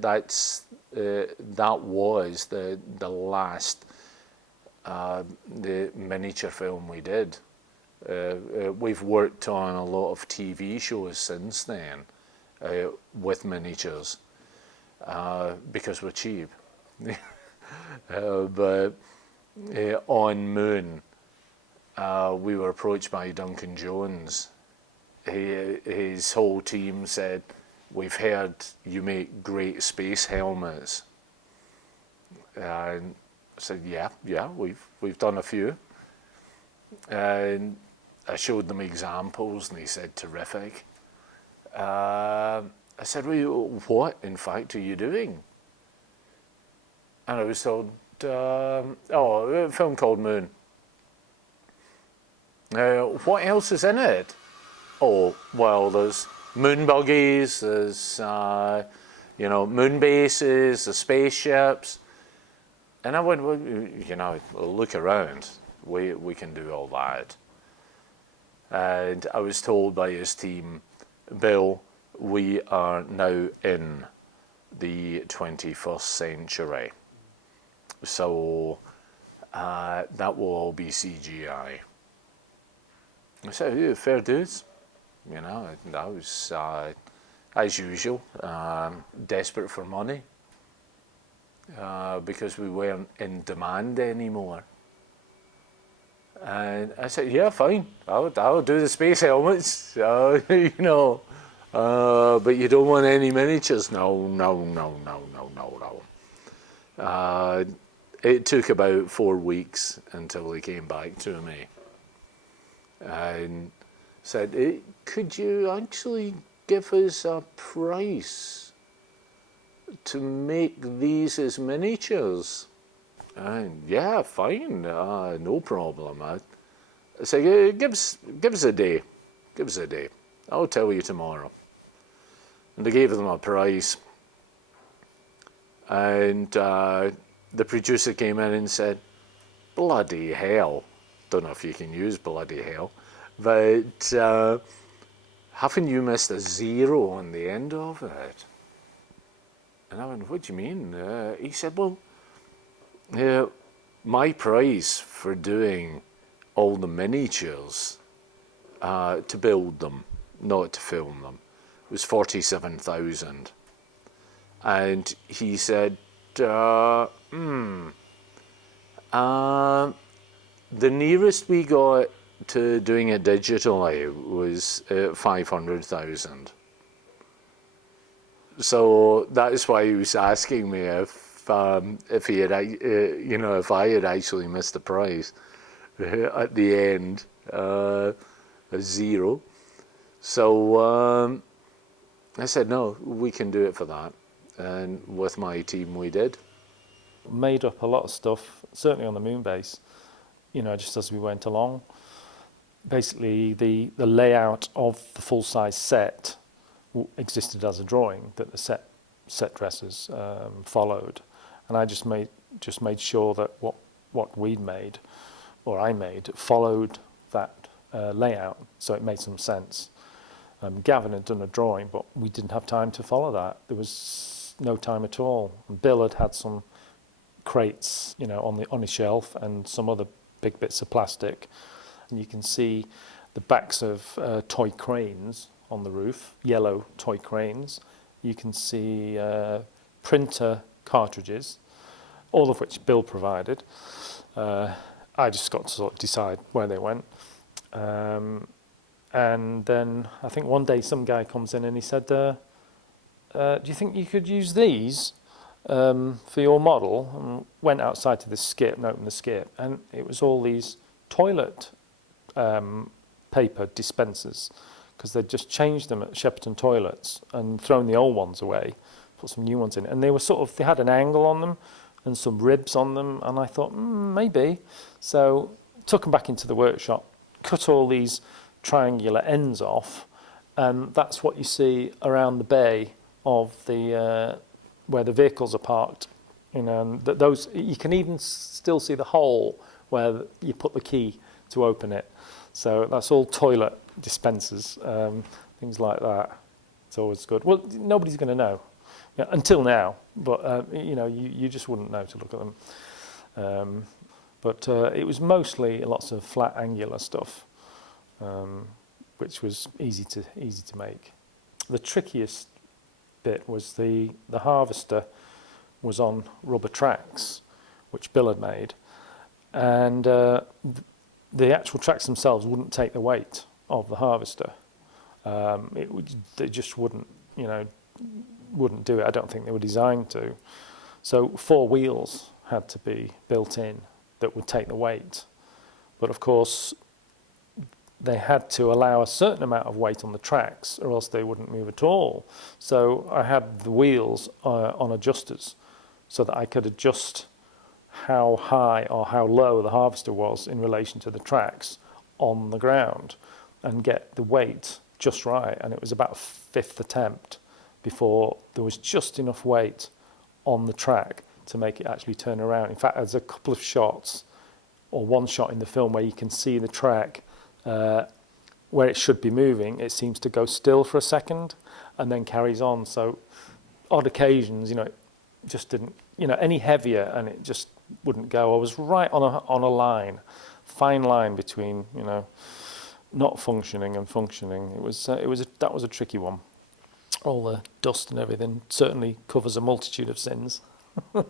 that was the last the miniature film we did. We've worked on a lot of TV shows since then with miniatures because we're cheap. But on Moon, we were approached by Duncan Jones. His whole team said, "We've heard you make great space helmets." And I said, "Yeah, we've done a few." And I showed them examples, and they said, "Terrific." I said, "Well, what, in fact, are you doing?" And I was told, a film called Moon. What else is in it? Oh, well, there's moon buggies, there's, moon bases, the spaceships. And I went, well, look around. We can do all that. And I was told by his team, "Bill, we are now in the 21st century. So that will all be CGI." I said, "Yeah, fair dues." I was, as usual, desperate for money because we weren't in demand anymore. And I said, "Yeah, fine, I'll do the space helmets, but you don't want any miniatures." No. It took about 4 weeks until they came back to me and said, "Could you actually give us a price to make these as miniatures?" And yeah, fine, no problem. I said, give us a day. Give us a day. I'll tell you tomorrow." And I gave them a price. And the producer came in and said, "Bloody hell." Don't know if you can use bloody hell, but haven't you missed a zero on the end of it? And I went, "What do you mean?" He said, "Well, my price for doing all the miniatures to build them, not to film them, was $47,000. And he said, the nearest we got to doing it digitally was 500,000. So that is why he was asking me if he had, if I had actually missed the price at the end, a zero. So I said, "No, we can do it for that." And with my team, we did. Made up a lot of stuff, certainly on the moon base, just as we went along. Basically, the layout of the full-size set existed as a drawing that the set dressers followed, and I just made sure that what we'd made, or I made, followed that layout, so it made some sense. Gavin had done a drawing, but we didn't have time to follow that. There was no time at all. And Bill had some crates, on his shelf, and some other big bits of plastic, and you can see the backs of toy cranes on the roof, yellow toy cranes. You can see printer cartridges, all of which Bill provided. I just got to sort of decide where they went. And then I think one day some guy comes in and he said, "Do you think you could use these for your model?" And went outside to the skip and opened the skip, and it was all these toilet paper dispensers, because they'd just changed them at Shepperton Toilets and thrown the old ones away, put some new ones in, and they had an angle on them and some ribs on them, and I thought, maybe. So took them back into the workshop, cut all these triangular ends off, and that's what you see around the bay of the where the vehicles are parked. And those, you can even still see the hole where you put the key to open it. So that's all toilet dispensers, things like that. It's always good. Well, nobody's going to know Yeah, until now, but you just wouldn't know to look at them. But it was mostly lots of flat angular stuff, which was easy to make. The trickiest bit was the harvester was on rubber tracks, which Bill had made, and the actual tracks themselves wouldn't take the weight of the harvester. They just wouldn't do it. I don't think they were designed to. So 4 wheels had to be built in that would take the weight. But of course, they had to allow a certain amount of weight on the tracks or else they wouldn't move at all. So I had the wheels on adjusters so that I could adjust how high or how low the harvester was in relation to the tracks on the ground and get the weight just right. And it was about a 5th attempt before there was just enough weight on the track to make it actually turn around. In fact, there's a couple of shots, or one shot in the film where you can see the track where it should be moving. It seems to go still for a second and then carries on. So odd occasions, it just didn't, any heavier and it just wouldn't go. I was right on a line, fine line between, not functioning and functioning. That was a tricky one. All the dust and everything certainly covers a multitude of sins. That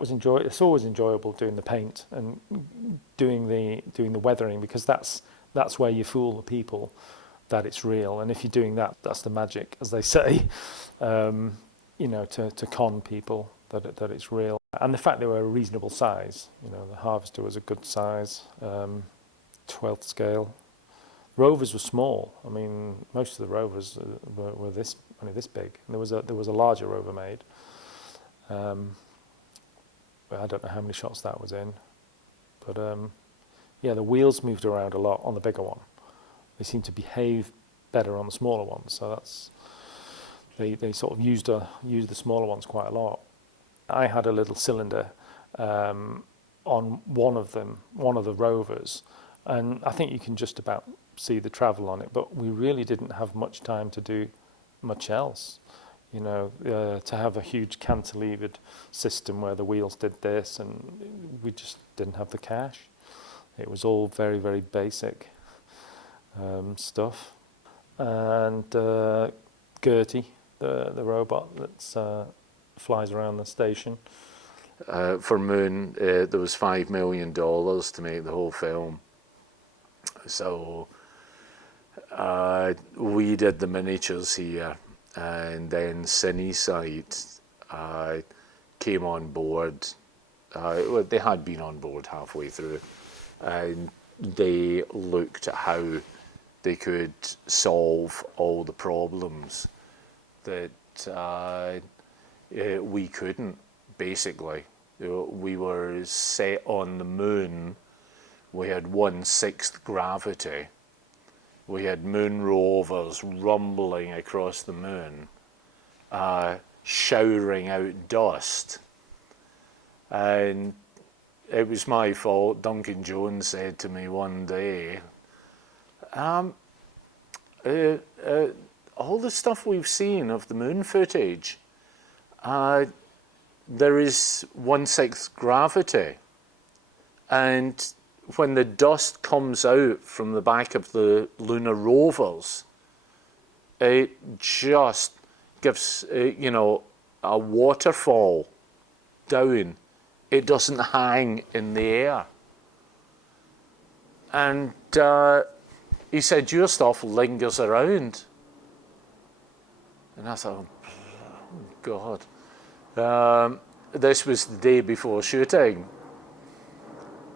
was enjoyable. It's always enjoyable doing the paint and doing the weathering, because that's where you fool the people that it's real. And if you're doing that, that's the magic, as they say. To con people that it's real. And the fact they were a reasonable size. The harvester was a good size, 12th scale. Rovers were small. I mean, most of the rovers were only this big. And there was a larger rover made. I don't know how many shots that was in, but the wheels moved around a lot on the bigger one. They seemed to behave better on the smaller ones. So they sort of used the smaller ones quite a lot. I had a little cylinder on one of the rovers, and I think you can just about see the travel on it, but we really didn't have much time to do much else. To have a huge cantilevered system where the wheels did this, and we just didn't have the cash. It was all very, very basic stuff. And Gertie, the robot that flies around the station. For Moon, there was $5 million to make the whole film. So we did the miniatures here, and then Cinesite came on board. They had been on board halfway through, and they looked at how they could solve all the problems that we couldn't, basically. We were set on the moon. We had 1/6 gravity. We had moon rovers rumbling across the moon, showering out dust. And it was my fault. Duncan Jones said to me one day, all the stuff we've seen of the moon footage, there is 1/6 gravity. And when the dust comes out from the back of the lunar rovers, it just gives, a waterfall down. It doesn't hang in the air. And he said, your stuff lingers around. And I thought, oh, God. This was the day before shooting.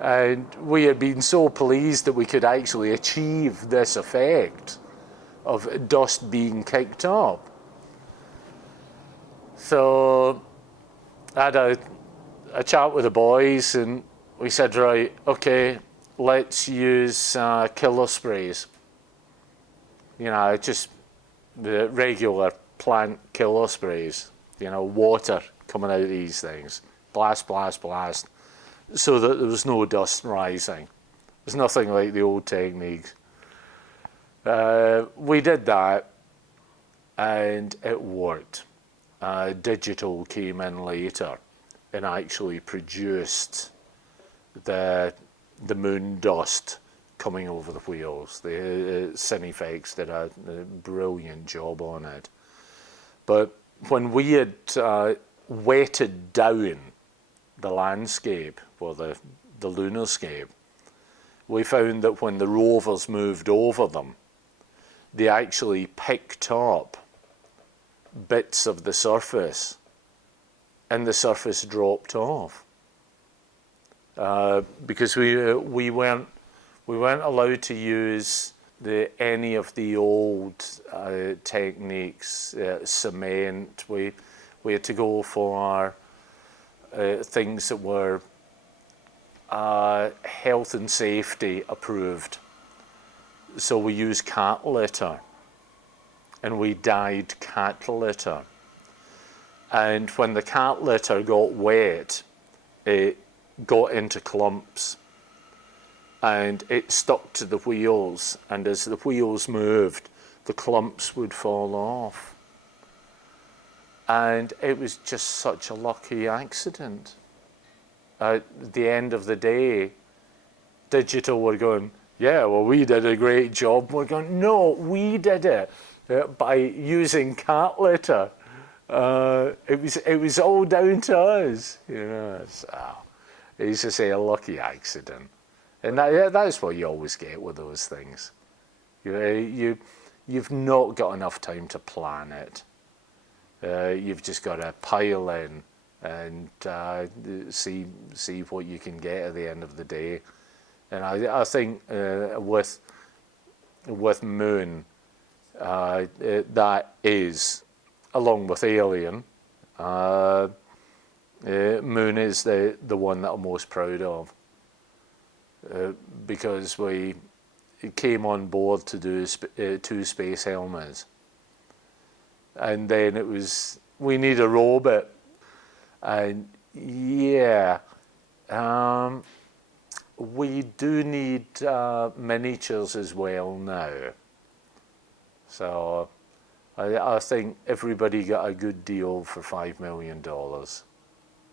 And we had been so pleased that we could actually achieve this effect of dust being kicked up. So I had a chat with the boys, and we said, right, okay, let's use killer sprays. Just the regular plant killer sprays, water coming out of these things. Blast, blast, blast. So that there was no dust rising. There's nothing like the old techniques. We did that, and it worked. Digital came in later and actually produced the moon dust coming over the wheels. The Cinefex did a brilliant job on it. But when we had wetted down the landscape, or the lunarscape, we found that when the rovers moved over them, they actually picked up bits of the surface, and the surface dropped off. Because we weren't allowed to use any of the old techniques, cement. We had to go for things that were health and safety approved. So we used cat litter, and we dyed cat litter. And when the cat litter got wet, it got into clumps, and it stuck to the wheels, and as the wheels moved, the clumps would fall off. And it was just such a lucky accident. At the end of the day, Digital were going, yeah, well, we did a great job. We're going, no, we did it by using cat litter. It was all down to us, you know. So, I used to say a lucky accident, and that's what you always get with those things. You've not got enough time to plan it. You've just got to pile in and see what you can get at the end of the day. And I think with Moon, that is, along with Alien, Moon is the one that I'm most proud of, because we came on board to do 2 space helmets, and then it was, we need a robot, and yeah, we do need miniatures as well now. So I think everybody got a good deal for $5 million.